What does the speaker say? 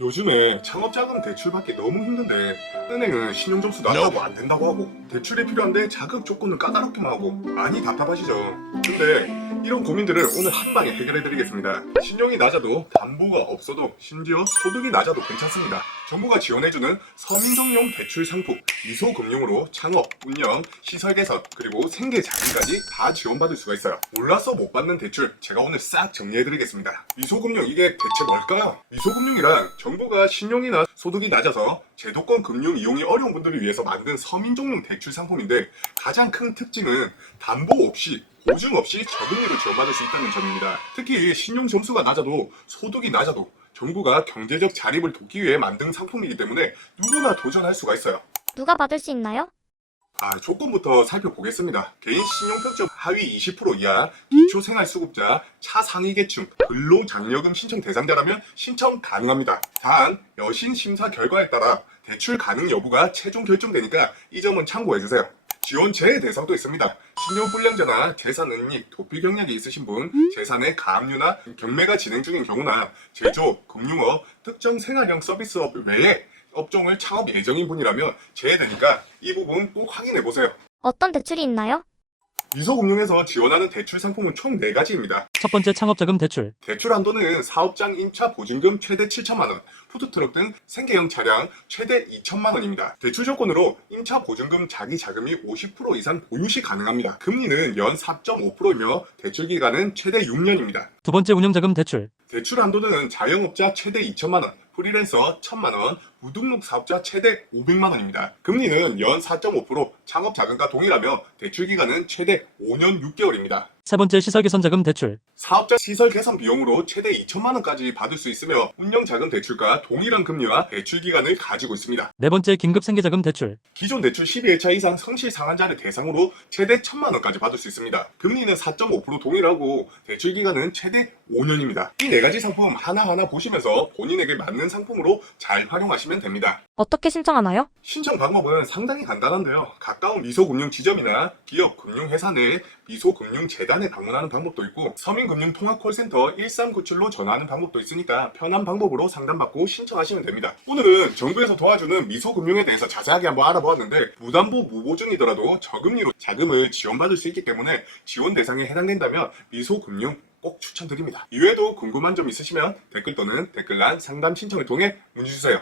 요즘에 창업자금 대출받기 너무 힘든데 은행은 신용점수 낮다고 안 된다고 하고 대출이 필요한데 자금 조건은 까다롭기만 하고 많이 답답하시죠? 근데 이런 고민들을 오늘 한 방에 해결해 드리겠습니다. 신용이 낮아도 담보가 없어도 심지어 소득이 낮아도 괜찮습니다. 정부가 지원해주는 서민정용 대출 상품 미소금융으로 창업, 운영, 시설 개선 그리고 생계 자금까지 다 지원받을 수가 있어요. 몰라서 못 받는 대출 제가 오늘 싹 정리해 드리겠습니다. 미소금융 이게 대체 뭘까요? 미소금융이란 정부가 신용이나 소득이 낮아서 제도권 금융 이용이 어려운 분들을 위해서 만든 서민정용 대출 상품인데 가장 큰 특징은 담보 없이 보증 없이 저금리로 지원받을 수 있다는 점입니다. 특히 신용 점수가 낮아도 소득이 낮아도 정부가 경제적 자립을 돕기 위해 만든 상품이기 때문에 누구나 도전할 수가 있어요. 누가 받을 수 있나요? 조건부터 살펴보겠습니다. 개인 신용평점 하위 20% 이하, 기초생활수급자, 차상위계층, 근로장려금 신청 대상자라면 신청 가능합니다. 단, 여신 심사 결과에 따라 대출 가능 여부가 최종 결정되니까 이 점은 참고해주세요. 지원 제외 대상도 있습니다. 신용불량자나 재산은닉, 도피 경력이 있으신 분, 재산의 가압류나 경매가 진행 중인 경우나 제조업, 금융업, 특정 생활형 서비스업 외에 업종을 창업 예정인 분이라면 제외되니까 이 부분 꼭 확인해보세요. 어떤 대출이 있나요? 미소금융에서 지원하는 대출 상품은 총 4가지입니다. 첫 번째 창업자금 대출. 대출 한도는 사업장 임차 보증금 최대 7천만 원, 푸드트럭 등 생계형 차량 최대 2천만 원입니다. 대출 조건으로 임차 보증금 자기 자금이 50% 이상 보유 시 가능합니다. 금리는 연 4.5%이며 대출 기간은 최대 6년입니다. 두 번째 운영자금 대출. 대출 한도는 자영업자 최대 2천만 원, 프리랜서 1,000만 원, 무등록 사업자 최대 500만 원입니다. 금리는 연 4.5%, 창업 자금과 동일하며 대출 기간은 최대 5년 6개월입니다. 세 번째 시설개선자금 대출. 사업자 시설 개선 비용으로 최대 2천만 원까지 받을 수 있으며 운영자금 대출과 동일한 금리와 대출 기간을 가지고 있습니다. 네 번째 긴급생계자금 대출. 기존 대출 12회차 이상 성실 상환자를 대상으로 최대 1,000만 원까지 받을 수 있습니다. 금리는 4.5% 동일하고 대출 기간은 최대 5년입니다. 이 4가지 상품 하나하나 보시면서 본인에게 맞는 상품으로 잘 활용하시면 됩니다. 어떻게 신청하나요? 신청 방법은 상당히 간단한데요. 가까운 미소금융 지점이나 기업 금융회사 내 미소금융재단에 방문하는 방법도 있고 서민금융통합콜센터 1397로 전화하는 방법도 있으니까 편한 방법으로 상담받고 신청하시면 됩니다. 오늘은 정부에서 도와주는 미소금융에 대해서 자세하게 한번 알아보았는데 무담보 무보증이더라도 저금리로 자금을 지원받을 수 있기 때문에 지원 대상에 해당된다면 미소금융 꼭 추천드립니다. 이외에도 궁금한 점 있으시면 댓글 또는 댓글란 상담 신청을 통해 문의 주세요.